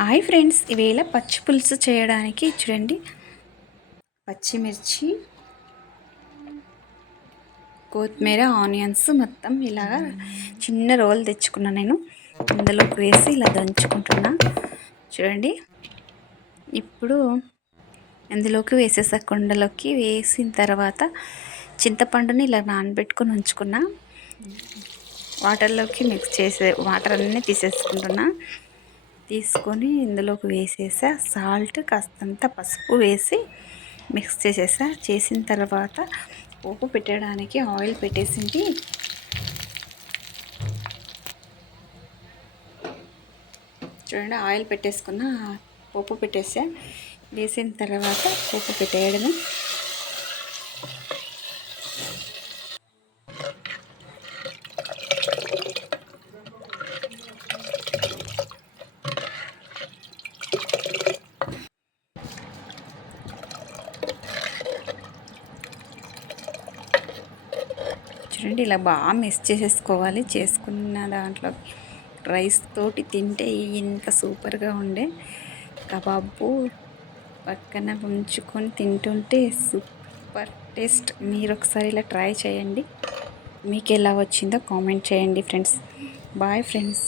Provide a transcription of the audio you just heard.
Hi friends, ఈవేళ పచ్చి పులుసు చేయడానికి చూడండి, పచ్చిమిర్చి, కొత్తిమీర, ఆనియన్స్ మొత్తం ఇలాగా చిన్న రోల్ తెచ్చుకున్నా. నేను ఇందులోకి వేసి ఇలా దంచుకుంటున్నా. చూడండి, ఇప్పుడు ఇందులోకి వేసేసా. కుండలోకి వేసిన తర్వాత చింతపండుని ఇలా నానబెట్టుకొని ఉంచుకున్నా. వాటర్లోకి మిక్స్ చేసే వాటర్ అన్నీ తీసేసుకుంటున్నా. తీసుకొని ఇందులోకి వేసేసా. సాల్ట్, కాస్తంత పసుపు వేసి మిక్స్ చేసేసా. చేసిన తర్వాత పోపు పెట్టడానికి ఆయిల్ పెట్టేసింది. చూడండి, ఆయిల్ పెట్టేసుకున్న, పోపు పెట్టేసా. వేసిన తర్వాత పోపు పెట్టేయడమే. చూడండి, ఇలా బాగా మిక్స్ చేసేసుకోవాలి. చేసుకున్న దాంట్లో రైస్ తోటి తింటే ఇంత సూపర్గా ఉండే కబాబు పక్కన ఉంచుకొని తింటుంటే సూపర్ టేస్ట్. మీరు ఒకసారి ఇలా ట్రై చేయండి. మీకు ఎలా వచ్చిందో కామెంట్ చేయండి ఫ్రెండ్స్. Bye friends.